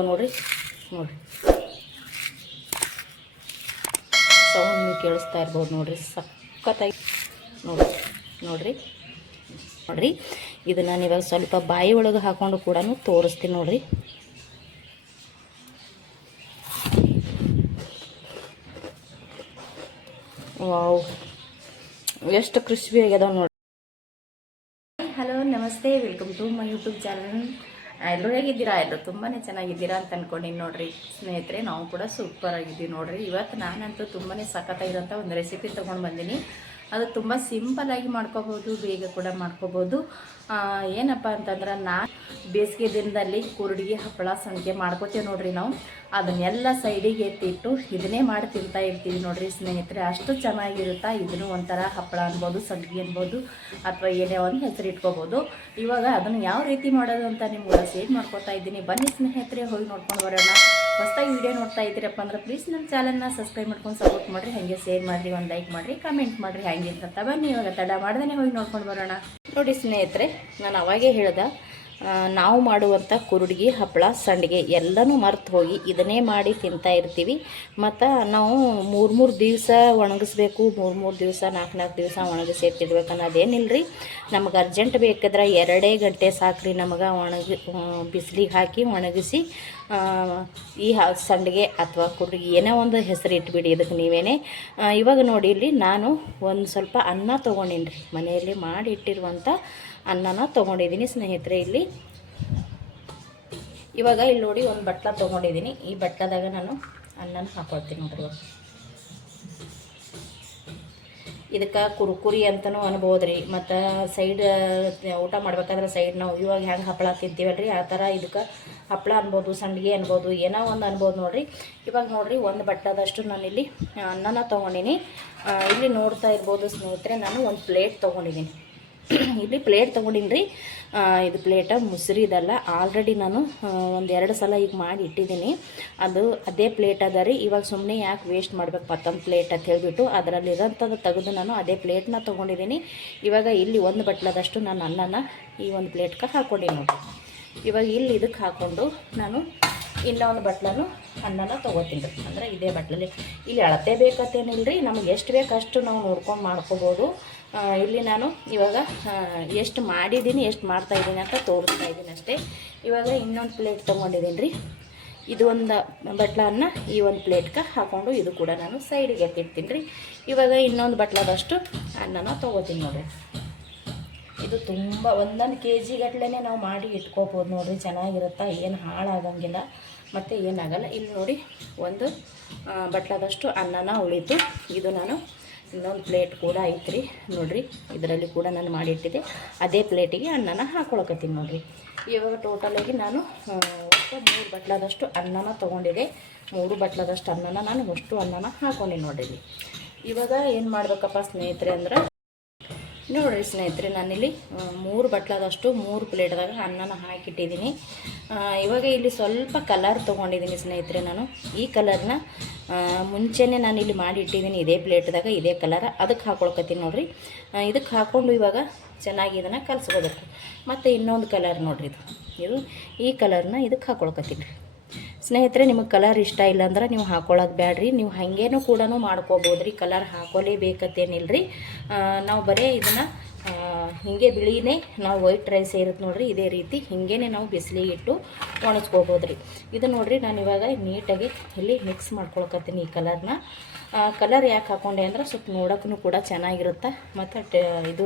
ಇದಾವೆ ನೋಡಿರಿ. ನೋಡಿರಿ ಸೌಂಡ್ ನೀವು ಕೇಳಿಸ್ತಾ ಇರ್ಬೋದು ನೋಡಿರಿ. ಸಖತ್ತಾಗಿ ನೋಡಿರಿ ನೋಡಿರಿ ನೋಡಿರಿ. ಇದು ನಾನು ಇವಾಗ ಸ್ವಲ್ಪ ಬಾಯಿ ಒಳಗೆ ಹಾಕ್ಕೊಂಡು ಕೂಡ ತೋರಿಸ್ತೀನಿ ನೋಡಿರಿ. ವಾವ್, ಎಷ್ಟು ಕ್ರಿಸ್ಪಿ ಆಗ್ಯದಾವ ನೋಡಿ. ಹಲೋ, ನಮಸ್ತೆ, welcome to my YouTube channel. ಎಲ್ಲರೂ ಹೇಗಿದ್ದೀರಾ? ಎಲ್ಲರೂ ತುಂಬಾ ಚೆನ್ನಾಗಿದ್ದೀರಾ ಅಂತ ಅಂದ್ಕೊಂಡಿನಿ ನೋಡಿರಿ ಸ್ನೇಹಿತರೆ. ನಾವು ಕೂಡ ಸೂಪರ್ ಆಗಿದ್ದೀವಿ ನೋಡಿರಿ. ಇವತ್ತು ನಾನಂತೂ ತುಂಬಾ ಸಖತ್ತಾಗಿರೋಂಥ ಒಂದು ರೆಸಿಪಿ ತೊಗೊಂಡು ಬಂದೀನಿ. ಅದು ತುಂಬ ಸಿಂಪಲ್ಲಾಗಿ ಮಾಡ್ಕೋಬೋದು, ಬೇಗ ಕೂಡ ಮಾಡ್ಕೋಬೋದು. ಏನಪ್ಪ ಅಂತಂದ್ರೆ, ಬೇಸಿಗೆ ದಿನದಲ್ಲಿ ಕುರುಡಿಗೆ ಹಪ್ಪಳ ಸಂಡಿಗೆ ಮಾಡ್ಕೋತೀವಿ ನೋಡಿರಿ. ನಾವು ಅದನ್ನೆಲ್ಲ ಸೈಡಿಗೆ ಎತ್ತಿಟ್ಟು ಇದನ್ನೇ ಮಾಡಿ ತಿಂತಾ ಇರ್ತೀವಿ ನೋಡಿರಿ ಸ್ನೇಹಿತರೆ. ಅಷ್ಟು ಚೆನ್ನಾಗಿರುತ್ತಾ. ಇದನ್ನು ಒಂಥರ ಹಪ್ಪಳ ಅನ್ಬೋದು, ಸಂಡಿಗೆ ಅನ್ಬೋದು, ಅಥವಾ ಏನೇ ಒಂದು ಹೆಸರು ಇಟ್ಕೋಬೋದು. ಇವಾಗ ಅದನ್ನು ಯಾವ ರೀತಿ ಮಾಡೋದು ಅಂತ ನಿಮ್ಗೆ ಶೇರ್ ಮಾಡ್ಕೊತಾ ಇದ್ದೀನಿ. ಬನ್ನಿ ಸ್ನೇಹಿತರೆ, ಹೋಗಿ ನೋಡ್ಕೊಂಡು ಬರೋಣ. ಹೊಸದಾಗಿ ವಿಡಿಯೋ ನೋಡ್ತಾ ಇದ್ದೀರಪ್ಪ ಅಂದ್ರೆ ಪ್ಲೀಸ್ ನಮ್ಮ ಚಾನಲ್ನ ಸಬ್ಸ್ಕ್ರೈಬ್ ಮಾಡ್ಕೊಂಡು ಸಪೋರ್ಟ್ ಮಾಡಿರಿ. ಹಾಗೆ ಶೇರ್ ಮಾಡಿರಿ, ಒಂದು ಲೈಕ್ ಮಾಡಿರಿ, ಕಮೆಂಟ್ ಮಾಡಿರಿ. ಹಾಗೆ ಅಂತ ಬನ್ನಿ ಇವಾಗ ತಡ ಮಾಡ್ದೇ ಹೋಗಿ ನೋಡ್ಕೊಂಡು ಬರೋಣ. ನೋಡಿ ಸ್ನೇಹಿತರೆ, ನಾನು ಅವಾಗೇ ಹೇಳ್ದೆ, ನಾವು ಮಾಡುವಂಥ ಕುರುಡಿಗೆ ಹಪ್ಪಳ ಸಂಡಿಗೆ ಎಲ್ಲನೂ ಮರ್ತು ಹೋಗಿ ಇದನ್ನೇ ಮಾಡಿ ತಿಂತಾ ಇರ್ತೀವಿ. ಮತ್ತು ನಾವು 3 ದಿವಸ ಒಣಗಿಸ್ಬೇಕು, 3 ದಿವಸ 4 ದಿವಸ ಒಣಗಿಸಿ ಎತ್ತಿಡ್ಬೇಕು ಅನ್ನೋದೇನಿಲ್ಲರಿ. ನಮಗೆ ಅರ್ಜೆಂಟ್ ಬೇಕಾದ್ರೆ 2 ಗಂಟೆ ಸಾಕ್ರಿ ನಮಗೆ ಬಿಸಿಲಿಗೆ ಹಾಕಿ ಒಣಗಿಸಿ ಈ ಸಂಡಿಗೆ ಅಥವಾ ಕುರುಡಿಗೆ ಏನೋ ಒಂದು ಹೆಸರು ಇಟ್ಬಿಡಿ ಇದಕ್ಕೆ ನೀವೇನೇ. ಇವಾಗ ನೋಡಿ, ಇಲ್ಲಿ ನಾನು ಒಂದು ಸ್ವಲ್ಪ ಅನ್ನ ತೊಗೊಂಡಿನಿ ರೀ. ಮನೆಯಲ್ಲಿ ಮಾಡಿ ಇಟ್ಟಿರುವಂಥ ಅನ್ನನ ತೊಗೊಂಡಿದ್ದೀನಿ ಸ್ನೇಹಿತರೆ. ಇವಾಗ ಇಲ್ಲಿ ನೋಡಿ, ಒಂದು ಬಟ್ಲ ತೊಗೊಂಡಿದ್ದೀನಿ. ಈ ಬಟ್ಲದಾಗ ನಾನು ಅನ್ನನ ಹಾಕೊಳ್ತೀನಿ ನೋಡ್ರಿ. ಇದಕ್ಕೆ ಕುರುಕುರಿ ಅಂತಲೂ ಅನ್ಬೋದು ರೀ. ಮತ್ತು ಸೈಡ್ ಊಟ ಮಾಡ್ಬೇಕಾದ್ರೆ ಸೈಡ್ ನಾವು ಇವಾಗ ಹೆಂಗೆ ಹಪ್ಪಳ ತಿಂತೀವಲ್ರಿ, ಆ ಥರ ಇದಕ್ಕೆ ಹಪ್ಪಳ ಅನ್ಬೋದು, ಸಂಡಿಗೆ ಅನ್ಬೋದು, ಏನೋ ಒಂದು ಅನ್ಬೋದು ನೋಡಿರಿ. ಇವಾಗ ನೋಡಿರಿ, ಒಂದು ಬಟ್ಟದಷ್ಟು ನಾನಿಲ್ಲಿ ಅನ್ನನ ತೊಗೊಂಡಿನಿ. ಇಲ್ಲಿ ನೋಡ್ತಾ ಇರ್ಬೋದು ಸ್ನೇಹಿತರೆ, ನಾನು ಒಂದು ಪ್ಲೇಟ್ ತೊಗೊಂಡಿದ್ದೀನಿ. ಇಲ್ಲಿ ಪ್ಲೇಟ್ ತೊಗೊಂಡಿನಿ ರೀ. ಇದು ಪ್ಲೇಟ ಮುಸ್ರಿದಲ್ಲ, ಆಲ್ರೆಡಿ ನಾನು 1-2 ಸಲ ಈಗ ಮಾಡಿ ಇಟ್ಟಿದ್ದೀನಿ. ಅದೇ ಪ್ಲೇಟ್ ಅದ ರೀ. ಇವಾಗ ಸುಮ್ಮನೆ ಯಾಕೆ ವೇಸ್ಟ್ ಮಾಡ್ಬೇಕು ಮತ್ತೊಂದು ಪ್ಲೇಟ್ ಅಂತ ಹೇಳಿಬಿಟ್ಟು ಅದರಲ್ಲಿರೋಂಥದ್ದು ತೆಗೆದು ನಾನು ಅದೇ ಪ್ಲೇಟ್ನ ತೊಗೊಂಡಿದ್ದೀನಿ. ಇವಾಗ ಇಲ್ಲಿ ಒಂದು ಬಟ್ಲದಷ್ಟು ನಾನು ಅನ್ನನ ಈ ಒಂದು ಪ್ಲೇಟ್ಗೆ ಹಾಕ್ಕೊಂಡಿನಿ ನೋಡಿ. ಇವಾಗ ಇಲ್ಲಿ ಇದಕ್ಕೆ ಹಾಕ್ಕೊಂಡು ನಾನು ಇನ್ನೊಂದು ಬಟ್ಲನ್ನು ಅನ್ನನ ತೊಗೋತೀನಿ ರೀ. ಅಂದರೆ ಇದೇ ಬಟ್ಲಲ್ಲಿ ಇಲ್ಲಿ ಅಳತೆ ಬೇಕತ್ತೇನಿಲ್ಲ ರೀ, ನಮಗೆ ಎಷ್ಟು ಬೇಕು ಅಷ್ಟು ನಾವು ನೋಡ್ಕೊಂಡು ಮಾಡ್ಕೋಬೋದು. ಇಲ್ಲಿ ನಾನು ಇವಾಗ ಎಷ್ಟು ಮಾಡಿದ್ದೀನಿ, ಎಷ್ಟು ಮಾಡ್ತಾಯಿದ್ದೀನಿ ಅಂತ ತೋರಿಸ್ತಾ ಇದ್ದೀನಿ ಅಷ್ಟೇ. ಇವಾಗ ಇನ್ನೊಂದು ಪ್ಲೇಟ್ ತೊಗೊಂಡಿದ್ದೀನಿ ರೀ. ಇದು ಒಂದು ಬಟ್ಲ ಅನ್ನ ಈ ಒಂದು ಪ್ಲೇಟ್ಗೆ ಹಾಕ್ಕೊಂಡು ಇದು ಕೂಡ ನಾನು ಸೈಡಿಗೆ ಎತ್ತಿಡ್ತೀನಿ ರೀ. ಇವಾಗ ಇನ್ನೊಂದು ಬಟ್ಲದಷ್ಟು ಅನ್ನನ ತೊಗೋತೀನಿ ನೋಡಿರಿ. ಇದು ತುಂಬ 1 kg ಗಟ್ಟಲೆ ನಾವು ಮಾಡಿ ಇಟ್ಕೋಬೋದು ನೋಡಿರಿ. ಚೆನ್ನಾಗಿರುತ್ತಾ, ಏನು ಹಾಳಾಗಂಗಿಲ್ಲ ಮತ್ತು ಏನಾಗಲ್ಲ. ಇಲ್ಲಿ ನೋಡಿ, ಒಂದು ಬಟ್ಲದಷ್ಟು ಅನ್ನನ ಉಳಿತು. ಇದು ನಾನು ಇನ್ನೊಂದು ಪ್ಲೇಟ್ ಕೂಡ ಐತ್ರಿ ನೋಡಿರಿ. ಇದರಲ್ಲಿ ಕೂಡ ನಾನು ಮಾಡಿಟ್ಟಿದ್ದೆ. ಅದೇ ಪ್ಲೇಟಿಗೆ ಅನ್ನನ ಹಾಕ್ಕೊಳಕತ್ತೀನಿ ನೋಡಿರಿ. ಇವಾಗ ಟೋಟಲಾಗಿ ನಾನು 3 ಬಟ್ಲದಷ್ಟು ಅನ್ನನ ತೊಗೊಂಡಿದ್ದೆ. 3 ಬಟ್ಲದಷ್ಟು ಅನ್ನನ ನಾನು ಅಷ್ಟು ಅನ್ನನ ಹಾಕ್ಕೊಂಡಿನಿ ನೋಡಿರಿ. ಇವಾಗ ಏನು ಮಾಡಬೇಕಪ್ಪ ಸ್ನೇಹಿತರೆ ಅಂದ್ರೆ, ನೋಡಿರಿ ಸ್ನೇಹಿತರೆ, ನಾನಿಲ್ಲಿ 3 ಬಟ್ಲದಷ್ಟು 3 ಪ್ಲೇಟ್ದಾಗ ಅನ್ನನ ಹಾಕಿಟ್ಟಿದ್ದೀನಿ. ಇವಾಗ ಇಲ್ಲಿ ಸ್ವಲ್ಪ ಕಲರ್ ತೊಗೊಂಡಿದ್ದೀನಿ ಸ್ನೇಹಿತರೆ. ನಾನು ಈ ಕಲರ್ನ ಮುಂಚೆನೇ ನಾನು ಇಲ್ಲಿ ಮಾಡಿ ಇಟ್ಟಿದ್ದೀನಿ ಇದೇ ಪ್ಲೇಟ್ದಾಗ, ಇದೇ ಕಲರ್. ಅದಕ್ಕೆ ಹಾಕ್ಕೊಳ್ಕತ್ತೀನಿ ನೋಡಿರಿ. ಇದಕ್ಕೆ ಹಾಕ್ಕೊಂಡು ಇವಾಗ ಚೆನ್ನಾಗಿ ಇದನ್ನು ಕಲಸ್ಕೋಬೇಕು. ಮತ್ತು ಇನ್ನೊಂದು ಕಲರ್ ನೋಡಿರಿ, ಇದು ಈ ಕಲರ್ನ ಇದಕ್ಕೆ ಹಾಕ್ಕೊಳ್ಕತ್ತೀನಿ ರೀ ಸ್ನೇಹಿತರೆ. ನಿಮಗೆ ಕಲರ್ ಇಷ್ಟ ಇಲ್ಲ ಅಂದ್ರೆ ನೀವು ಹಾಕ್ಕೊಳ್ಳೋದು ಬೇಡ್ರಿ, ನೀವು ಹಾಗೇನೂ ಕೂಡ ಮಾಡ್ಕೋಬೋದು ರೀ. ಕಲರ್ ಹಾಕ್ಕೊಳ್ಳೇಬೇಕತ್ತೇನಿಲ್ಲ ರೀ. ನಾವು ಬರೀ ಇದನ್ನು ಹೀಗೆ ಬಿಳಿನೇ ನಾವು ವೈಟ್ ರೈಸ್ ಇರುತ್ತೆ ನೋಡಿರಿ, ಇದೇ ರೀತಿ ಹೀಗೇ ನಾವು ಬಿಸಿಲಿಗೆ ಇಟ್ಟು ಒಣಸ್ಕೋಬೋದು ರೀ. ಇದು ನೋಡಿರಿ, ನಾನು ಇವಾಗ ನೀಟಾಗಿ ಇಲ್ಲಿ ಮಿಕ್ಸ್ ಮಾಡ್ಕೊಳಕತ್ತೀನಿ ಈ ಕಲರ್ನ. ಕಲರ್ ಯಾಕೆ ಹಾಕ್ಕೊಂಡೆ ಅಂದ್ರೆ ಸ್ವಲ್ಪ ನೋಡೋಕ್ಕೂ ಕೂಡ ಚೆನ್ನಾಗಿರುತ್ತೆ ಮತ್ತು ಇದು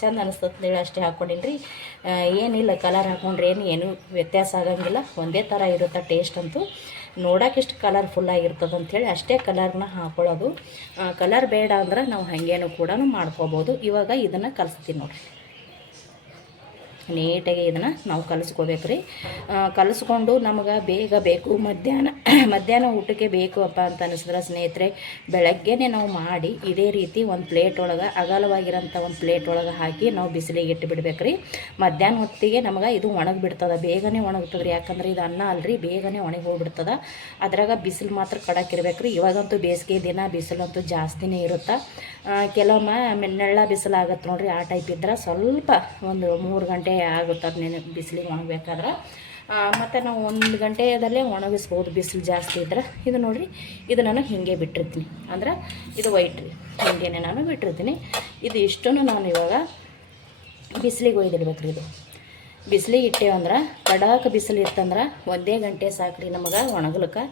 ಚೆಂದ ಅನಿಸ್ತದೆ ಅಷ್ಟೇ ಹಾಕ್ಕೊಂಡಿನಿ ರೀ. ಏನಿಲ್ಲ, ಕಲರ್ ಹಾಕ್ಕೊಂಡ್ರೆ ಏನು ವ್ಯತ್ಯಾಸ ಆಗಂಗಿಲ್ಲ, ಒಂದೇ ಥರ ಇರುತ್ತೆ ಟೇಸ್ಟ್ ಅಂತೂ. ನೋಡೋಕೆ ಎಷ್ಟು ಕಲರ್ಫುಲ್ಲಾಗಿರ್ತದೆ ಅಂಥೇಳಿ ಅಷ್ಟೇ ಕಲರ್ನ ಹಾಕ್ಕೊಳ್ಳೋದು. ಕಲರ್ ಬೇಡ ಅಂದ್ರೆ ನಾವು ಹಾಗೇನೂ ಕೂಡ ಮಾಡ್ಕೋಬೋದು. ಇವಾಗ ಇದನ್ನು ಕಲಿಸ್ತೀನಿ ನೋಡಿರಿ. ನೀಟಾಗಿ ಇದನ್ನು ನಾವು ಕಲಿಸ್ಕೋಬೇಕು ರೀ. ಕಲಿಸ್ಕೊಂಡು ನಮಗೆ ಬೇಗ ಬೇಕು, ಮಧ್ಯಾಹ್ನ ಊಟಕ್ಕೆ ಬೇಕು ಅಪ್ಪ ಅಂತ ಅನಿಸಿದ್ರೆ ಸ್ನೇಹಿತರೆ, ಬೆಳಗ್ಗೆನೇ ನಾವು ಮಾಡಿ ಇದೇ ರೀತಿ ಒಂದು ಪ್ಲೇಟ್ ಒಳಗೆ, ಅಗಲವಾಗಿರೋಂಥ ಒಂದು ಪ್ಲೇಟ್ ಒಳಗೆ ಹಾಕಿ ನಾವು ಬಿಸಿಲಿಗೆ ಇಟ್ಟು ಬಿಡ್ಬೇಕು ರೀ. ಮಧ್ಯಾಹ್ನ ಹೊತ್ತಿಗೆ ನಮಗೆ ಇದು ಒಣಗಿ ಬಿಡ್ತದೆ, ಬೇಗನೆ ಒಣಗ್ತದೆ ರೀ. ಯಾಕಂದ್ರೆ ಇದು ಅನ್ನ ಅಲ್ರಿ, ಬೇಗನೆ ಒಣಗಿ ಹೋಗ್ಬಿಡ್ತದೆ. ಅದ್ರಾಗ ಬಿಸಿಲು ಮಾತ್ರ ಕಡಕ್ಕಿರ್ಬೇಕು ರೀ. ಇವಾಗಂತೂ ಬೇಸಿಗೆ ದಿನ ಬಿಸಿಲಂತೂ ಜಾಸ್ತಿನೇ ಇರುತ್ತೆ. ಕೆಲವೊಮ್ಮೆ ನೆಳ್ಳ ಬಿಸಿಲು ಆಗುತ್ತೆ ನೋಡಿರಿ, ಆ ಟೈಪ್ ಇದ್ರೆ ಸ್ವಲ್ಪ ಒಂದು 3 ಗಂಟೆ ಆಗುತ್ತೆ ಅದನ್ನೇನು ಬಿಸಿಲಿಗೆ ಒಣಗಬೇಕಾದ್ರೆ. ಮತ್ತು ನಾವು 1 ಗಂಟೆಯಲ್ಲೇ ಒಣಗಿಸ್ಬೋದು ಬಿಸಿಲು ಜಾಸ್ತಿ ಇದ್ರೆ. ಇದು ನೋಡಿರಿ, ಇದು ನಾನು ಹೀಗೆ ಬಿಟ್ಟಿರ್ತೀನಿ, ಅಂದ್ರೆ ಇದು ವೈಟ್ ರೀ, ಹೀಗೇ ನಾನು ಬಿಟ್ಟಿರ್ತೀನಿ. ಇದು ಇಷ್ಟನ್ನು ನಾನು ಇವಾಗ ಬಿಸಿಲಿಗೆ ಒಯ್ದಿಡ್ಬೇಕು ರೀ. ಇದು ಬಿಸಿಲಿಗೆ ಇಟ್ಟೇವಂದ್ರೆ ಕಡಾಕ ಬಿಸಿಲು ಇತ್ತಂದ್ರೆ 1 ಗಂಟೆ ಸಾಕ್ರಿ ನಮಗೆ ಒಣಗ್ಲಿಕ್ಕೆ.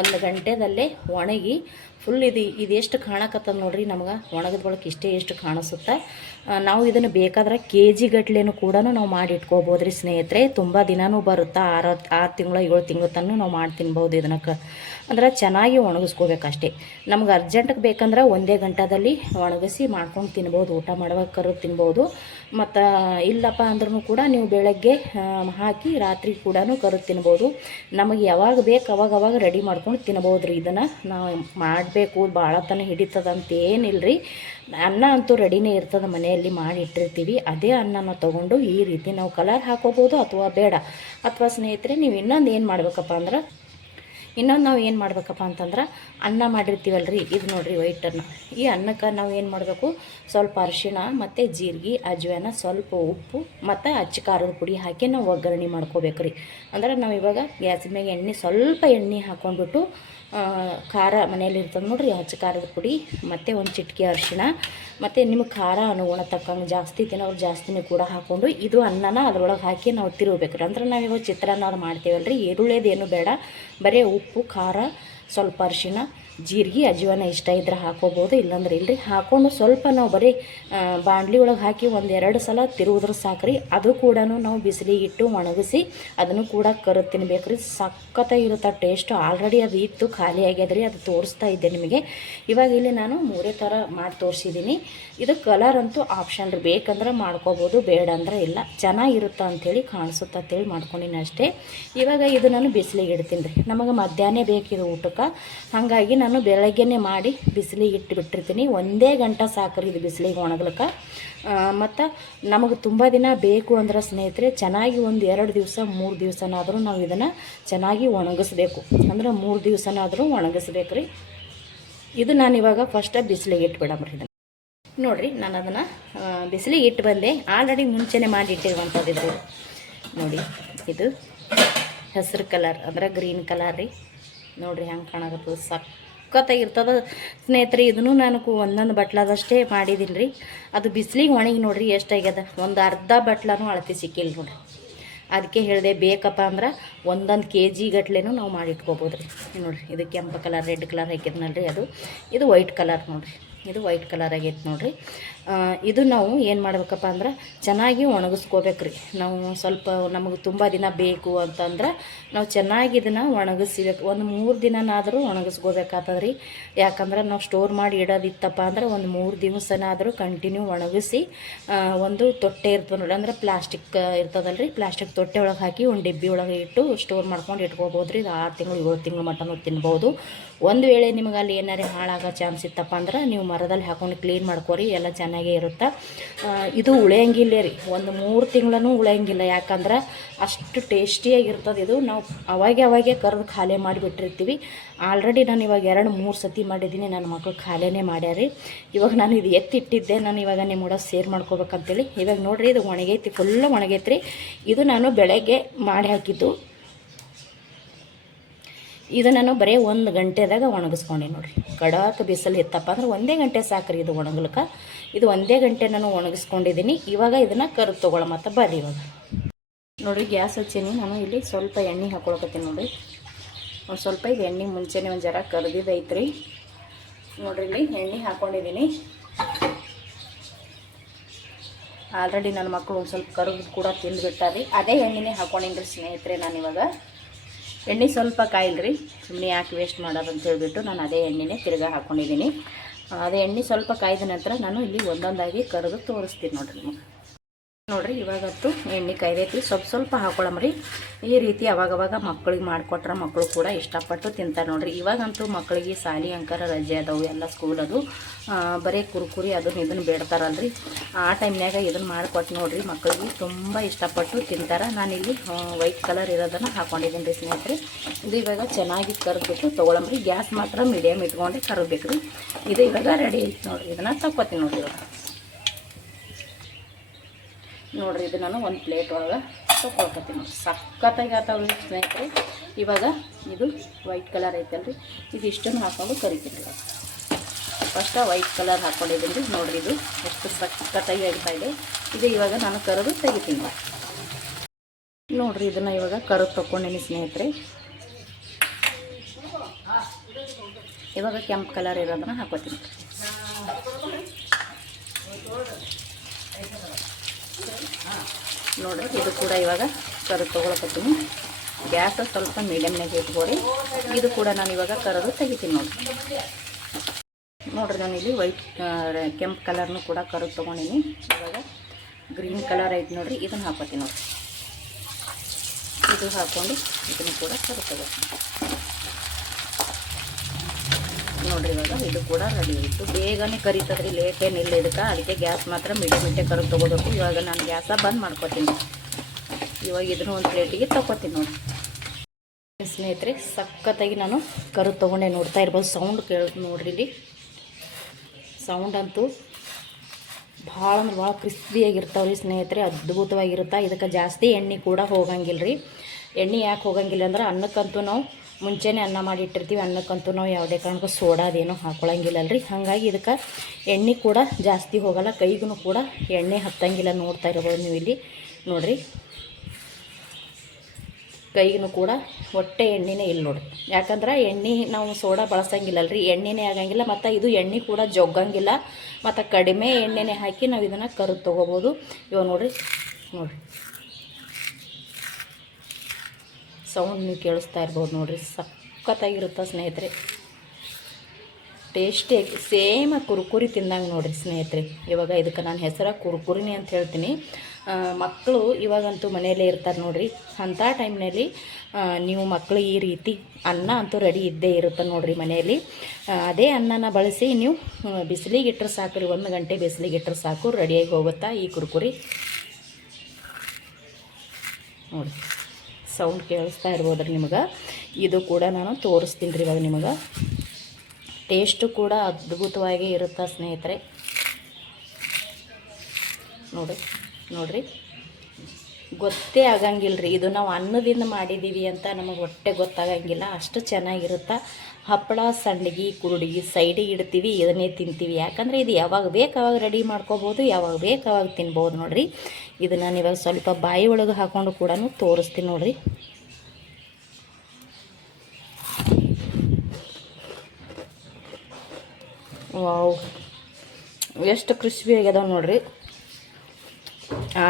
1 ಗಂಟೆದಲ್ಲೇ ಒಣಗಿ ಫುಲ್ ಇದು ಎಷ್ಟು ಕಾಣಕತ್ತದ ನೋಡ್ರಿ. ನಮಗೆ ಒಣಗಿದ ಬಳಕ ಎಷ್ಟು ಕಾಣಿಸುತ್ತೆ. ನಾವು ಇದನ್ನು ಬೇಕಾದ್ರೆ KG ಗಟ್ಲೆನೂ ಕೂಡ ನಾವು ಮಾಡಿ ಇಟ್ಕೋಬೋದು ರೀ ಸ್ನೇಹಿತರೆ. ತುಂಬ ದಿನವೂ ಬರುತ್ತೆ, 6 ತಿಂಗಳು 7 ತಿಂಗಳು ತನಕ ನಾವು ಮಾಡಿ ತಿನ್ಬೋದು ಇದಕ್ಕೆ. ಅಂದ್ರೆ ಚೆನ್ನಾಗಿ ಒಣಗಿಸ್ಕೋಬೇಕಷ್ಟೇ. ನಮ್ಗೆ ಅರ್ಜೆಂಟಿಗೆ ಬೇಕಂದ್ರೆ 1 ಗಂಟೆದಲ್ಲಿ ಒಣಗಿಸಿ ಮಾಡ್ಕೊಂಡು ತಿನ್ಬೋದು, ಊಟ ಮಾಡುವಾಗ ಕರೆದು ತಿನ್ಬೋದು. ಮತ್ತು ಇಲ್ಲಪ್ಪ ಅಂದ್ರೂ ಕೂಡ ನೀವು ಬೆಳಗ್ಗೆ ಹಾಕಿ ರಾತ್ರಿ ಕೂಡ ಕರೆದು ತಿನ್ಬೋದು. ನಮಗೆ ಯಾವಾಗ ಬೇಕು ಅವಾಗ ರೆಡಿ ಮಾಡ್ಕೊಂಡು ತಿನ್ಬೋದು ರೀ. ಇದನ್ನು ನಾವು ಮಾಡಬೇಕು ಭಾಳ ತನಕ ಹಿಡಿತದಂತ ಏನಿಲ್ಲ ರೀ. ಅನ್ನ ಅಂತೂ ರೆಡಿನೇ ಇರ್ತದೆ, ಮನೆಯಲ್ಲಿ ಮಾಡಿ ಇಟ್ಟಿರ್ತೀವಿ. ಅದೇ ಅನ್ನನ ತೊಗೊಂಡು ಈ ರೀತಿ ನಾವು ಕಲರ್ ಹಾಕೋಬೋದು ಅಥವಾ ಬೇಡ. ಅಥವಾ ಸ್ನೇಹಿತರೆ ನೀವು ಇನ್ನೊಂದು ಏನು ಮಾಡಬೇಕಪ್ಪ ಅಂದ್ರೆ, ನಾವು ಏನು ಮಾಡಬೇಕಪ್ಪ ಅಂತಂದ್ರೆ, ಅನ್ನ ಮಾಡಿರ್ತೀವಲ್ಲ ರೀ, ಇದು ನೋಡಿರಿ ವೈಟ್ ಅನ್ನ. ಈ ಅನ್ನಕ್ಕೆ ನಾವು ಏನು ಮಾಡಬೇಕು, ಸ್ವಲ್ಪ ಅರಿಶಿಣ ಮತ್ತು ಜೀರಿಗೆ, ಅಜ್ವಾನ, ಸ್ವಲ್ಪ ಉಪ್ಪು ಮತ್ತು ಅಚ್ಚ ಖಾರದ ಪುಡಿ ಹಾಕಿ ನಾವು ಒಗ್ಗರಣೆ ಮಾಡ್ಕೋಬೇಕು ರೀ. ಅಂದ್ರೆ ನಾವು ಇವಾಗ ಗ್ಯಾಸಿನ ಮೇಲೆ ಸ್ವಲ್ಪ ಎಣ್ಣೆ ಹಾಕ್ಕೊಂಡ್ಬಿಟ್ಟು ಖಾರ ಮನೇಲಿ ಇರ್ತದೆ ನೋಡಿರಿ, ಅಚ್ಚ ಖಾರದ ಪುಡಿ ಮತ್ತು ಒಂದು ಚಿಟಿಕೆ ಅರಿಶಿಣ ಮತ್ತು ನಿಮಗೆ ಖಾರ ಅನುಗುಣ ತಕ್ಕಂಗೆ ಜಾಸ್ತಿ ತಿನ್ನೋರು ಜಾಸ್ತಿನೇ ಕೂಡ ಹಾಕ್ಕೊಂಡು ಇದು ಅನ್ನನ ಅದರೊಳಗೆ ಹಾಕಿ ನಾವು ತಿರುಗಬೇಕು ರೀ. ಅಂದ್ರೆ ನಾವಿವಾಗ ಚಿತ್ರಾನ್ನ ಅದು ಮಾಡ್ತೀವಲ್ಲ ರೀ, ಈರುಳ್ಳಿದೇನು ಬೇಡ, ಬರೀ ಉಪ್ಪು, ಖಾರ, ಸ್ವಲ್ಪ ಅರಿಶಿಣ, ಜೀರಿಗೆ, ಅಜ್ವಾನ ಇಷ್ಟ ಇದ್ರೆ ಹಾಕೋಬೋದು, ಇಲ್ಲಾಂದ್ರೆ ಇಲ್ಲರಿ. ಹಾಕ್ಕೊಂಡು ಸ್ವಲ್ಪ ನಾವು ಬರೀ ಬಾಣಲಿ ಒಳಗೆ ಹಾಕಿ 1-2 ಸಲ ತಿರುಗಿದ್ರೆ ಸಾಕ್ರಿ. ಅದು ಕೂಡ ನಾವು ಬಿಸಿಲಿಗೆ ಇಟ್ಟು ಒಣಗಿಸಿ ಅದನ್ನು ಕೂಡ ಕರೆದು ತಿನ್ಬೇಕು ರೀ. ಸಖತ್ತಾಗಿರುತ್ತೆ ಟೇಸ್ಟು. ಆಲ್ರೆಡಿ ಅದು ಇತ್ತು, ಖಾಲಿ ಆಗ್ಯದ್ರಿ, ಅದು ತೋರಿಸ್ತಾ ಇದ್ದೆ ನಿಮಗೆ. ಇವಾಗ ಇಲ್ಲಿ ನಾನು 3 ಥರ ಮಾಡಿ ತೋರಿಸಿದ್ದೀನಿ. ಇದು ಕಲರ್ ಅಂತೂ ಆಪ್ಷನ್ ರೀ, ಬೇಕಂದ್ರೆ ಮಾಡ್ಕೋಬೋದು, ಬೇಡ ಅಂದ್ರೆ ಇಲ್ಲ. ಚೆನ್ನಾಗಿರುತ್ತೆ ಅಂಥೇಳಿ ಕಾಣಿಸುತ್ತೆ ಅಂತೇಳಿ ಮಾಡ್ಕೊಂಡಿನಿ ಅಷ್ಟೇ. ಇವಾಗ ಇದು ನಾನು ಬಿಸಿಲಿಗೆ ಇಡ್ತೀನಿ ರೀ. ನಮಗೆ ಮಧ್ಯಾಹ್ನ ಬೇಕಿದು ಊಟಕ್ಕೆ, ಹಾಗಾಗಿ ನಾನು ಬೆಳಗ್ಗೆನೇ ಮಾಡಿ ಬಿಸಿಲಿಗೆ ಇಟ್ಟು ಬಿಟ್ಟಿರ್ತೀನಿ. 1 ಗಂಟೆ ಸಾಕ್ರಿ ಇದು ಬಿಸಿಲಿಗೆ ಒಣಗ್ಲಿಕ್ಕೆ. ಮತ್ತು ನಮಗೆ ತುಂಬ ದಿನ ಬೇಕು ಅಂದ್ರೆ ಸ್ನೇಹಿತರೆ, ಚೆನ್ನಾಗಿ 1-2 ದಿವಸ 3 ದಿವಸನಾದರೂ ನಾವು ಇದನ್ನು ಚೆನ್ನಾಗಿ ಒಣಗಿಸ್ಬೇಕು. ಅಂದ್ರೆ 3 ದಿವಸನಾದರೂ ಒಣಗಿಸ್ಬೇಕು ರೀ. ಇದು ನಾನು ಇವಾಗ ಫಸ್ಟ್ ಬಿಸಿಲಿಗೆ ಇಟ್ಬಿಡಮ್ರಿ. ಇದನ್ನು ನೋಡಿರಿ, ನಾನು ಅದನ್ನು ಬಿಸಿಲಿಗೆ ಇಟ್ಟು ಬಂದೆ. ಆಲ್ರೆಡಿ ಮುಂಚೆನೇ ಮಾಡಿ ಇಟ್ಟಿರುವಂಥದ್ದು ಇದು ನೋಡಿ. ಇದು ಹಸಿರು ಕಲರ್ ಅಂದ್ರೆ ಗ್ರೀನ್ ಕಲರ್ ರೀ. ನೋಡಿರಿ ಹೆಂಗೆ ಕಾಣಕತ್ತದ, ಸಖತ್ತಾಗಿರ್ತದೆ ಸ್ನೇಹಿತರೆ. ಇದನ್ನು ನಾನು ಒಂದೊಂದು ಬಟ್ಲಾದಷ್ಟೇ ಮಾಡಿದ್ದೀನಿ ರೀ. ಅದು ಬಿಸಿಲಿಗೆ ಒಣಗಿ ನೋಡಿರಿ ಎಷ್ಟಾಗ್ಯದ, ಒಂದು ಅರ್ಧ ಬಟ್ಲನೂ ಅಳತೆ ಸಿಕ್ಕಿಲ್ಲ ನೋಡಿರಿ. ಅದಕ್ಕೆ ಹೇಳಿದೆ, ಬೇಕಪ್ಪ ಅಂದ್ರೆ 1 kg ಗಟ್ಲೆನೂ ನಾವು ಮಾಡಿ ಇಟ್ಕೋಬೋದು ರೀ. ನೋಡಿರಿ, ಇದು ಕೆಂಪು ಕಲರ್, ರೆಡ್ ಕಲರ್ ಹಾಕಿದ್ನಲ್ರಿ, ಇದು ವೈಟ್ ಕಲರ್ ನೋಡಿರಿ. ಇದು ವೈಟ್ ಕಲರ್ ಆಗೈತೆ ನೋಡಿರಿ. ಇದು ನಾವು ಏನು ಮಾಡ್ಬೇಕಪ್ಪ ಅಂದ್ರೆ ಚೆನ್ನಾಗಿ ಒಣಗಿಸ್ಕೋಬೇಕು ರೀ. ನಾವು ಸ್ವಲ್ಪ ನಮಗೆ ತುಂಬ ದಿನ ಬೇಕು ಅಂತಂದ್ರೆ ನಾವು ಚೆನ್ನಾಗಿ ಇದನ್ನು ಒಣಗಿಸ್ಬೇಕು. ಒಂದು 3 ದಿನನಾದರೂ ಒಣಗಿಸ್ಕೋಬೇಕಾಗ್ತದೆ ರೀ. ಯಾಕಂದ್ರೆ ನಾವು ಸ್ಟೋರ್ ಮಾಡಿ ಇಡೋದಿತ್ತಪ್ಪ ಅಂದ್ರೆ ಒಂದು 3 ದಿವಸನಾದರೂ ಕಂಟಿನ್ಯೂ ಒಣಗಿಸಿ ಒಂದು ತೊಟ್ಟೆ ಇರ್ತದೆ ನೋಡಿ, ಅಂದ್ರೆ ಪ್ಲಾಸ್ಟಿಕ್ ಇರ್ತದಲ್ಲ ರೀ, ಪ್ಲಾಸ್ಟಿಕ್ ತೊಟ್ಟೆ ಒಳಗೆ ಹಾಕಿ ಒಂದು ಡಬ್ಬಿ ಒಳಗೆ ಇಟ್ಟು ಸ್ಟೋರ್ ಮಾಡ್ಕೊಂಡು ಇಟ್ಕೋಬೋದು ರೀ. ಇದು 6 ತಿಂಗಳು 7 ತಿಂಗಳು ಮಟನೂ ತಿನ್ಬೋದು. ಒಂದು ವೇಳೆ ನಿಮಗೆ ಅಲ್ಲಿ ಏನಾರೇ ಹಾಳಾಗೋ ಚಾನ್ಸ್ ಇತ್ತಪ್ಪ ಅಂದ್ರೆ ನೀವು ಮರದಲ್ಲಿ ಹಾಕೊಂಡು ಕ್ಲೀನ್ ಮಾಡ್ಕೊರಿ, ಎಲ್ಲ ಚೆನ್ನಾಗೇ ಇರುತ್ತೆ. ಇದು ಉಳಿಯಂಗಿಲ್ಲ ರೀ, ಒಂದು 3 ತಿಂಗಳೂ ಉಳಿಯಂಗಿಲ್ಲ. ಯಾಕಂದ್ರೆ ಅಷ್ಟು ಟೇಸ್ಟಿಯಾಗಿರ್ತದೆ ಇದು. ನಾವು ಅವಾಗೆ ಕರೆದು ಖಾಲಿ ಮಾಡಿಬಿಟ್ಟಿರ್ತೀವಿ. ಆಲ್ರೆಡಿ ನಾನು ಇವಾಗ 2-3 ಸತಿ ಮಾಡಿದ್ದೀನಿ, ನನ್ನ ಮಕ್ಕಳು ಖಾಲಿನೇ ಮಾಡ್ಯಾರಿ. ಇವಾಗ ನಾನು ಇದು ಎತ್ತಿಟ್ಟಿದ್ದೆ, ನಾನು ಇವಾಗ ನಿಮ್ಮ ಕೂಡ ಶೇರ್ ಮಾಡ್ಕೋಬೇಕಂತೇಳಿ. ಇವಾಗ ನೋಡಿರಿ, ಇದು ಒಣಗೈತಿ, ಫುಲ್ ಒಣಗೈತ್ರಿ. ಇದು ನಾನು ಬೆಳಗ್ಗೆ ಮಾಡಿ ಹಾಕಿದ್ದು. ಇದು ನಾನು ಬರೀ 1 ಗಂಟೆದಾಗ ಒಣಗಿಸ್ಕೊಂಡೆ ನೋಡಿರಿ. ಕಡಾಕ ಬಿಸಿಲು ಇತ್ತಪ್ಪ ಅಂದ್ರೆ 1 ಗಂಟೆ ಸಾಕ್ರಿ ಇದು ಒಣಗ್ಲಿಕ್ಕೆ. ಇದು 1 ಗಂಟೆ ನಾನು ಒಣಗಿಸ್ಕೊಂಡಿದ್ದೀನಿ. ಇವಾಗ ಇದನ್ನು ಕರೆದು ತೊಗೊಳ ಮತ್ತು ಬರ್ರಿ. ಇವಾಗ ನೋಡಿರಿ, ಗ್ಯಾಸ್ ಹಚ್ಚೀನಿ. ನಾನು ಇಲ್ಲಿ ಸ್ವಲ್ಪ ಎಣ್ಣೆ ಹಾಕೊಳಕತ್ತೀನಿ ನೋಡಿರಿ. ಒಂದು ಸ್ವಲ್ಪ ಇದು ಎಣ್ಣೆ ಮುಂಚೆನೇ ಒಂದು ಜರ ಕರೆದಿದ್ದೈತ್ರಿ. ನೋಡಿರಿ, ಇಲ್ಲಿ ಎಣ್ಣೆ ಹಾಕ್ಕೊಂಡಿದ್ದೀನಿ. ಆಲ್ರೆಡಿ ನನ್ನ ಮಕ್ಕಳು ಒಂದು ಸ್ವಲ್ಪ ಕರೆದು ಕೂಡ ತಿಂದುಬಿಟ್ಟಾರಿ. ಅದೇ ಎಣ್ಣೆನೇ ಹಾಕ್ಕೊಂಡಿನ್ರಿ ಸ್ನೇಹಿತರೆ. ನಾನಿವಾಗ ಎಣ್ಣೆ ಸ್ವಲ್ಪ ಕಾಯಿಲ್ರಿ, ಸುಮ್ಮನೆ ಯಾಕೆ ವೇಸ್ಟ್ ಮಾಡೋದು ಅಂತ ಹೇಳ್ಬಿಟ್ಟು ನಾನು ಅದೇ ಎಣ್ಣೆನೇ ತಿರ್ಗಾ ಹಾಕ್ಕೊಂಡಿದ್ದೀನಿ. ಅದೇ ಎಣ್ಣೆ ಸ್ವಲ್ಪ ಕಾಯ್ದ ನಂತರ ನಾನು ಇಲ್ಲಿ ಒಂದೊಂದಾಗಿ ಕರೆದು ತೋರಿಸ್ತೀನಿ ನೋಡಿರಿ ನಿಮಗೆ. ನೋಡಿರಿ, ಇವಾಗಂತೂ ಎಣ್ಣೆ ಕಾಯ್ದೈತಿ. ಸ್ವಲ್ಪ ಹಾಕೊಳ್ಳಮ್ರಿ. ಈ ರೀತಿ ಅವಾಗವಾಗ ಮಕ್ಕಳಿಗೆ ಮಾಡಿಕೊಟ್ರೆ ಮಕ್ಕಳು ಕೂಡ ಇಷ್ಟಪಟ್ಟು ತಿಂತಾರೆ ನೋಡಿರಿ. ಇವಾಗಂತೂ ಮಕ್ಕಳಿಗೆ ಸಾಲಿ ಅಂಕರ ರಜೆ ಅದಾವು, ಎಲ್ಲ ಸ್ಕೂಲ್ ಅದು, ಬರೀ ಕುರ್ಕುರಿ ಇದನ್ನು ಬೇಡ್ತಾರಲ್ರಿ. ಆ ಟೈಮ್ನಾಗ ಇದನ್ನು ಮಾಡಿಕೊಟ್ಟು ನೋಡಿರಿ, ಮಕ್ಕಳಿಗೆ ತುಂಬ ಇಷ್ಟಪಟ್ಟು ತಿಂತಾರೆ. ನಾನಿಲ್ಲಿ ವೈಟ್ ಕಲರ್ ಇರೋದನ್ನು ಹಾಕ್ಕೊಂಡಿದ್ದೀನಿ ರೀ ಸ್ನೇಹಿತರೆ. ಇದು ಇವಾಗ ಚೆನ್ನಾಗಿ ಕರೆದ್ಬಿಟ್ಟು ತೊಗೊಳಮ್ರಿ. ಗ್ಯಾಸ್ ಮಾತ್ರ ಮೀಡಿಯಮ್ ಇಟ್ಕೊಂಡು ಕರಬೇಕು ರೀ. ಇದು ಇವಾಗ ರೆಡಿ ಐತೆ ನೋಡಿರಿ. ಇದನ್ನು ತಕ್ಕೊತೀನಿ ನೋಡಿರಿ. ಇವಾಗ ನೋಡಿರಿ, ಇದು ನಾನು ಒಂದು ಪ್ಲೇಟ್ ಒಳಗೆ ತೊಗೊಳ್ಕೊತೀನಿ ನೋಡಿ. ಸಖತ್ತಾಗಿ ಆತಾವ ಸ್ನೇಹಿತರೆ. ಇವಾಗ ಇದು ವೈಟ್ ಕಲರ್ ಐತಲ್ರಿ, ಇದಿಷ್ಟನ್ನು ಹಾಕ್ಕೊಂಡು ಕರಿತೀನಿ ರೀ. ಫಸ್ಟ್ ವೈಟ್ ಕಲರ್ ಹಾಕ್ಕೊಂಡಿದ್ದೀನಿ ರೀ. ನೋಡಿರಿ ಇದು ಎಷ್ಟು ಸಖತ್ತಾಗಿ ಆಗ್ತಾ ಇದೆ. ಇದು ಇವಾಗ ನಾನು ಕರೆದು ತೆಗಿತೀನಿ ನೋಡಿರಿ. ಇದನ್ನು ಇವಾಗ ಕರೆದು ತೊಗೊಂಡಿನಿ ಸ್ನೇಹಿತರೆ. ಇವಾಗ ಕೆಂಪು ಕಲರ್ ಇರೋದನ್ನ ಹಾಕೋತೀನಿ. ನೋಡಿರಿ ಇದು ಕೂಡ ಇವಾಗ ಕರೆದು ತೊಗೊಳಕತ್ತೀನಿ. ಗ್ಯಾಸ್ ಸ್ವಲ್ಪ ಮೀಡಿಯಮ್ನಾಗೆ ಇಟ್ಕೊರಿ. ಇದು ಕೂಡ ನಾನು ಇವಾಗ ಕರೆದು ತೆಗಿತೀನಿ ನೋಡಿರಿ. ನಾನು ಇಲ್ಲಿ ವೈಟ್ ಕೆಂಪು ಕಲರ್ನು ಕೂಡ ಕರೆದು ತೊಗೊಂಡಿನಿ. ಇವಾಗ ಗ್ರೀನ್ ಕಲರ್ ಐತೆ ನೋಡಿರಿ, ಇದನ್ನು ಹಾಕೋತೀನಿ ನೋಡಿರಿ. ಇದು ಹಾಕ್ಕೊಂಡು ಇದನ್ನು ಕೂಡ ಕರೆದು ತೊಗೋತೀನಿ ನೋಡಿರಿ. ಇವಾಗ ಇದು ಕೂಡ ರೆಡಿ ಆಯಿತು. ಬೇಗನೆ ಕರಿತದ್ರಿ, ಲೇಟೇನಿಲ್ಲ ಇದಕ್ಕೆ. ಅದಕ್ಕೆ ಗ್ಯಾಸ್ ಮಾತ್ರ ಮೀಡಿಯಮ್ ಕರೆದು ತೊಗೋಬೇಕು. ಇವಾಗ ನಾನು ಗ್ಯಾಸ ಬಂದ್ ಮಾಡ್ಕೊತೀನಿ. ಇವಾಗ ಇದನ್ನು ಒಂದು ಪ್ಲೇಟಿಗೆ ತೊಗೋತೀನಿ ನೋಡಿ ಸ್ನೇಹಿತರೆ. ಸಖತ್ತಾಗಿ ನಾನು ಕರೆದು ತೊಗೊಂಡೆ. ನೋಡ್ತಾ ಇರ್ಬೋದು, ಸೌಂಡ್ ನೋಡ್ರಿ. ಇಲ್ಲಿ ಸೌಂಡ್ ಅಂತೂ ಭಾಳ ಅಂದ್ರೆ ಭಾಳ ಕ್ರಿಸ್ಪಿಯಾಗಿರ್ತಾವೆ ರೀ ಸ್ನೇಹಿತರೆ. ಅದ್ಭುತವಾಗಿರುತ್ತೆ. ಇದಕ್ಕೆ ಜಾಸ್ತಿ ಎಣ್ಣೆ ಕೂಡ ಹೋಗಂಗಿಲ್ಲ ರೀ. ಎಣ್ಣೆ ಯಾಕೆ ಹೋಗಂಗಿಲ್ಲ ಅಂದ್ರೆ ಅನ್ನಕ್ಕಂತೂ ನಾವು ಮುಂಚೆನೇ ಅನ್ನ ಮಾಡಿಟ್ಟಿರ್ತೀವಿ. ಅನ್ನಕ್ಕಂತೂ ನಾವು ಯಾವುದೇ ಕಾರಣಕ್ಕೂ ಸೋಡಾದೇನೋ ಹಾಕ್ಕೊಳಂಗಿಲ್ಲಲ್ರಿ. ಹಾಗಾಗಿ ಇದಕ್ಕೆ ಎಣ್ಣೆ ಕೂಡ ಜಾಸ್ತಿ ಹೋಗಲ್ಲ. ಕೈಗೂ ಕೂಡ ಎಣ್ಣೆ ಹತ್ತಂಗಿಲ್ಲ. ನೋಡ್ತಾ ಇರ್ಬೋದು ನೀವು ಇಲ್ಲಿ ನೋಡಿರಿ. ಕೈಗೂ ಕೂಡ ಹೊಟ್ಟೆ ಎಣ್ಣೆನೇ ಇಲ್ಲ ನೋಡಿರಿ. ಯಾಕಂದ್ರೆ ಎಣ್ಣೆ ನಾವು ಸೋಡಾ ಬಳಸಂಗಿಲ್ಲಲ್ರಿ, ಎಣ್ಣೆನೇ ಆಗಂಗಿಲ್ಲ. ಮತ್ತು ಇದು ಎಣ್ಣೆ ಕೂಡ ಜೊಗ್ಗಂಗಿಲ್ಲ. ಮತ್ತು ಕಡಿಮೆ ಎಣ್ಣೆನೇ ಹಾಕಿ ನಾವು ಇದನ್ನು ಕರೆದು ತೊಗೋಬೋದು. ಇವಾಗ ನೋಡಿರಿ ಸೌಂಡ್ ನೀವು ಕೇಳಿಸ್ತಾ ಇರ್ಬೋದು ನೋಡಿರಿ. ಸಖತ್ತಾಗಿರುತ್ತೆ ಸ್ನೇಹಿತರೆ. ಟೇಸ್ಟಿಯಾಗಿ ಸೇಮ್ ಕುರ್ಕುರಿ ತಿಂದಂಗೆ ನೋಡಿರಿ ಸ್ನೇಹಿತರೆ. ಇವಾಗ ಇದಕ್ಕೆ ನಾನು ಹೆಸರು ಕುರ್ಕುರಿನೇ ಅಂತ ಹೇಳ್ತೀನಿ. ಮಕ್ಕಳು ಇವಾಗಂತೂ ಮನೆಯಲ್ಲೇ ಇರ್ತಾರೆ ನೋಡಿರಿ. ಅಂಥ ಟೈಮ್ನಲ್ಲಿ ನೀವು ಮಕ್ಕಳು ಈ ರೀತಿ ಅನ್ನ ಅಂತೂ ರೆಡಿ ಇದ್ದೇ ಇರುತ್ತೆ ನೋಡಿರಿ ಮನೆಯಲ್ಲಿ. ಅದೇ ಅನ್ನನ ಬಳಸಿ ನೀವು ಬಿಸಿಲಿಗೆ ಇಟ್ಟರೆ ಸಾಕು ರೀ. 1 ಗಂಟೆ ಬಿಸಿಲಿಗೆ ಇಟ್ಟರೆ ಸಾಕು, ರೆಡಿಯಾಗಿ ಹೋಗುತ್ತಾ ಈ ಕುರ್ಕುರಿ. ನೋಡಿ ಸೌಂಡ್ ಕೇಳಿಸ್ತಾ ಇರ್ಬೋದ್ರಿ ನಿಮಗೆ. ಇದು ಕೂಡ ನಾನು ತೋರಿಸ್ತೀನಿ ರೀ ಇವಾಗ ನಿಮಗೆ. ಟೇಸ್ಟು ಕೂಡ ಅದ್ಭುತವಾಗಿ ಇರುತ್ತೆ ಸ್ನೇಹಿತರೆ. ನೋಡಿರಿ ಗೊತ್ತೇ ಆಗಂಗಿಲ್ಲ ರೀ. ಇದು ನಾವು ಅನ್ನದಿಂದ ಮಾಡಿದ್ದೀವಿ ಅಂತ ನಮಗೆ ಹೊಟ್ಟೆ ಗೊತ್ತಾಗಂಗಿಲ್ಲ. ಅಷ್ಟು ಚೆನ್ನಾಗಿರುತ್ತೆ. ಹಪ್ಪಳ, ಸಂಡಿಗೆ, ಕುರುಡಿಗೆ ಸೈಡಿಗೆ ಇಡ್ತೀವಿ, ಇದನ್ನೇ ತಿಂತೀವಿ. ಯಾಕಂದರೆ ಇದು ಯಾವಾಗ ಬೇಕು ಅವಾಗ ರೆಡಿ ಮಾಡ್ಕೋಬೋದು, ಯಾವಾಗ ಬೇಕು ಅವಾಗ ತಿನ್ಬೋದು ನೋಡಿರಿ. ಇದು ನಾನು ಇವಾಗ ಸ್ವಲ್ಪ ಬಾಯಿ ಒಳಗೆ ಹಾಕ್ಕೊಂಡು ಕೂಡ ತೋರಿಸ್ತೀನಿ ನೋಡಿರಿ. ವಾವ್, ಎಷ್ಟು ಕ್ರಿಸ್ಪಿ ಆಗ್ಯದಾವ ನೋಡಿರಿ.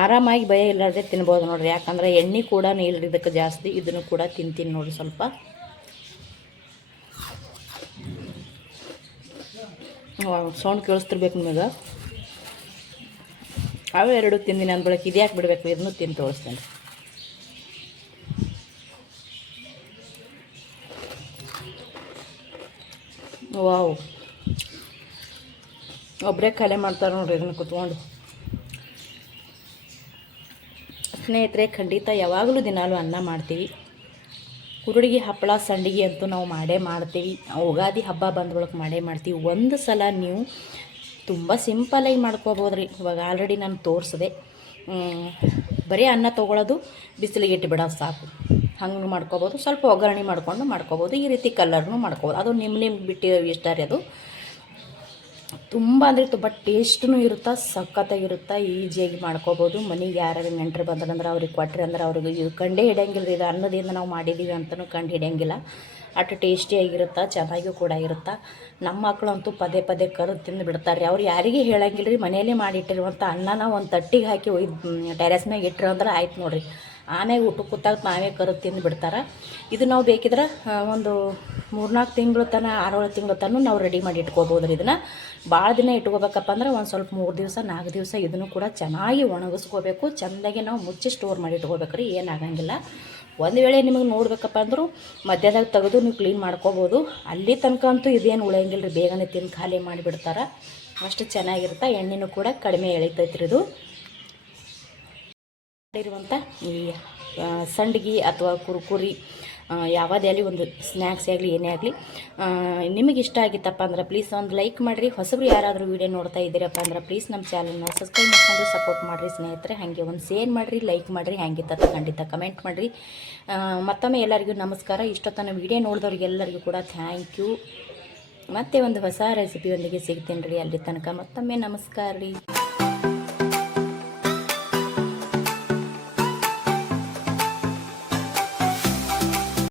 ಆರಾಮಾಗಿ ಭಯ ಇಲ್ಲದೆ ತಿನ್ಬೋದು ನೋಡಿರಿ. ಯಾಕಂದರೆ ಎಣ್ಣೆ ಕೂಡ ಇಲ್ರಿ ಇದಕ್ಕೆ ಜಾಸ್ತಿ. ಇದನ್ನು ಕೂಡ ತಿಂತೀನಿ ನೋಡಿರಿ ಸ್ವಲ್ಪ. ಸೌಂಡ್ ಕೇಳಿಸ್ತಿರ್ಬೇಕು ನಿಮಗೆ. ಅವೇ 2 ತಿಂದಿನಿ ಅಂದ ಬಳಕೆ ಇದು ಯಾಕೆ ಬಿಡಬೇಕು, ಇದನ್ನು ತಿಂದು ತೋರಿಸ್ತೇನೆ. ವಾವ್, ಒಬ್ಬರೇ ಖಾಲಿ ಮಾಡ್ತಾರೆ ನೋಡಿರಿ ಇದನ್ನು ಕುತ್ಕೊಂಡು. ಸ್ನೇಹಿತರೆ ಖಂಡಿತ ಯಾವಾಗಲೂ ದಿನಾಲೂ ಅನ್ನ ಮಾಡ್ತೀವಿ. ಕುರುಡಿಗೆ, ಹಪ್ಪಳ, ಸಂಡಿಗೆ ಅಂತೂ ನಾವು ಮಾಡೇ ಮಾಡ್ತೀವಿ. ಯುಗಾದಿ ಹಬ್ಬ ಬಂದ ಬಳಿಕ ಮಾಡೇ ಮಾಡ್ತೀವಿ. ಒಂದು ಸಲ ನೀವು ತುಂಬ ಸಿಂಪಲಾಗಿ ಮಾಡ್ಕೋಬೋದು ರೀ. ಇವಾಗ ಆಲ್ರೆಡಿ ನಾನು ತೋರಿಸಿದೆ. ಬರೀ ಅನ್ನ ತೊಗೊಳೋದು, ಬಿಸಿಲಿಗೆ ಇಟ್ಟು ಬಿಡೋದು ಸಾಕು. ಹಂಗೆ ಮಾಡ್ಕೋಬೋದು. ಸ್ವಲ್ಪ ಒಗ್ಗರಣೆ ಮಾಡ್ಕೋಬೋದು. ಈ ರೀತಿ ಕಲರ್ನು ಮಾಡ್ಕೋಬೋದು. ಅದು ನಿಮ್ಗೆ ಬಿಟ್ಟು ಇಷ್ಟ ರೀ. ಅದು ತುಂಬ ಅಂದರೆ ತುಂಬ ಟೇಸ್ಟೂ ಇರುತ್ತೆ, ಸಖತ್ತಾಗಿರುತ್ತೆ. ಈಜಿಯಾಗಿ ಮಾಡ್ಕೋಬೋದು. ಮನೆಗೆ ಯಾರು ನೆಂಟರು ಬಂದ್ರಂದ್ರೆ ಅವ್ರಿಗೆ ಕೊಟ್ಟರೆ ಅಂದ್ರೆ ಅವ್ರಿಗೆ ಇದು ಕಂಡೇ ಹಿಡಿಯಂಗಿಲ್ಲ ರೀ. ಇದು ಅನ್ನದಿಂದ ನಾವು ಮಾಡಿದ್ದೀವಿ ಅಂತಲೂ ಕಂಡು ಹಿಡಿಯಂಗಿಲ್ಲ. ಅಷ್ಟು ಟೇಸ್ಟಿಯಾಗಿರುತ್ತೆ, ಚೆನ್ನಾಗಿಯೂ ಕೂಡ ಇರುತ್ತೆ. ನಮ್ಮ ಮಕ್ಕಳಂತೂ ಪದೇ ಪದೇ ಕರೆದು ತಿಂದು ಬಿಡ್ತಾರೆ. ಅವ್ರು ಯಾರಿಗೂ ಹೇಳಂಗಿಲ್ಲ ರೀ. ಮನೆಯಲ್ಲೇ ಮಾಡಿಟ್ಟಿರುವಂಥ ಅನ್ನನ ಒಂದು ತಟ್ಟಿಗೆ ಹಾಕಿ ಟೆರೆಸ್ ಮ್ಯಾಗೆ ಇಟ್ಟರು ಅಂದ್ರೆ ಆಯ್ತು ನೋಡಿರಿ. ಆಮೇಲೆ ಊಟಕ್ಕೆ ಕೂತಾಗ ನಾವೇ ಕರೆದು ತಿಂದು ಬಿಡ್ತಾರೆ. ಇದು ನಾವು ಬೇಕಿದ್ರೆ ಒಂದು 3-4 ತಿಂಗಳು ತನಕ 6-7 ತಿಂಗಳು ತನಕ ನಾವು ರೆಡಿ ಮಾಡಿ ಇಟ್ಕೋಬೋದು ರೀ. ಇದನ್ನು ಭಾಳ ದಿನ ಇಟ್ಕೋಬೇಕಪ್ಪ ಅಂದ್ರೆ ಒಂದು ಸ್ವಲ್ಪ 3 ದಿವಸ 4 ದಿವಸ ಇದನ್ನು ಕೂಡ ಚೆನ್ನಾಗಿ ಒಣಗಿಸ್ಕೋಬೇಕು. ಚೆಂದಾಗಿ ನಾವು ಮುಚ್ಚಿ ಸ್ಟೋರ್ ಮಾಡಿ ಇಟ್ಕೋಬೇಕು ರೀ. ಏನಾಗಂಗಿಲ್ಲ. ಒಂದು ವೇಳೆ ನಿಮಗೆ ನೋಡಬೇಕಪ್ಪ ಅಂದರೂ ಮಧ್ಯದಾಗ ತೆಗೆದು ನೀವು ಕ್ಲೀನ್ ಮಾಡ್ಕೋಬೋದು. ಅಲ್ಲಿ ತನಕ ಅಂತೂ ಇದೇನು ಉಳಿಯಂಗಿಲ್ಲ ರೀ. ಬೇಗನೆ ತಿಂದು ಖಾಲಿ ಮಾಡಿಬಿಡ್ತಾರೆ. ಅಷ್ಟು ಚೆನ್ನಾಗಿರುತ್ತೆ. ಎಣ್ಣೆನೂ ಕೂಡ ಕಡಿಮೆ ಎಳಿತೈತೆ ರೀ ಇದು. ಇರುವಂಥ ಈ ಸಂಡಿಗೆ ಅಥವಾ ಕುರ್ಕುರಿ ಯಾವುದೇ ಆಗಲಿ ಒಂದು ಸ್ನ್ಯಾಕ್ಸ್ ಆಗಲಿ ಏನೇ ಆಗಲಿ ನಿಮಗೆ ಇಷ್ಟ ಆಗಿತ್ತಪ್ಪ ಅಂದ್ರೆ ಪ್ಲೀಸ್ ಒಂದು ಲೈಕ್ ಮಾಡಿರಿ. ಹೊಸಬ್ರು ಯಾರಾದರೂ ವೀಡಿಯೋ ನೋಡ್ತಾ ಇದ್ದೀರಪ್ಪ ಅಂದ್ರೆ ಪ್ಲೀಸ್ ನಮ್ಮ ಚಾನಲ್ನ ಸಬ್ಸ್ಕ್ರೈಬ್ ಮಾಡ್ಕೊಂಡು ಸಪೋರ್ಟ್ ಮಾಡಿರಿ ಸ್ನೇಹಿತರೆ. ಹಾಗೆ ಒಂದು ಶೇರ್ ಮಾಡಿರಿ, ಲೈಕ್ ಮಾಡಿರಿ, ಹ್ಯಾಂಗಿತ್ತ ಖಂಡಿತ ಕಮೆಂಟ್ ಮಾಡಿರಿ. ಮತ್ತೊಮ್ಮೆ ಎಲ್ಲರಿಗೂ ನಮಸ್ಕಾರ. ಇಷ್ಟೊತ್ತನ ವೀಡಿಯೋ ನೋಡಿದವ್ರಿಗೆಲ್ಲರಿಗೂ ಕೂಡ ಥ್ಯಾಂಕ್ ಯು. ಮತ್ತೆ ಒಂದು ಹೊಸ ರೆಸಿಪಿಯೊಂದಿಗೆ ಸಿಗ್ತೀನಿ ರೀ. ಅಲ್ಲಿ ತನಕ ಮತ್ತೊಮ್ಮೆ ನಮಸ್ಕಾರ ರೀ.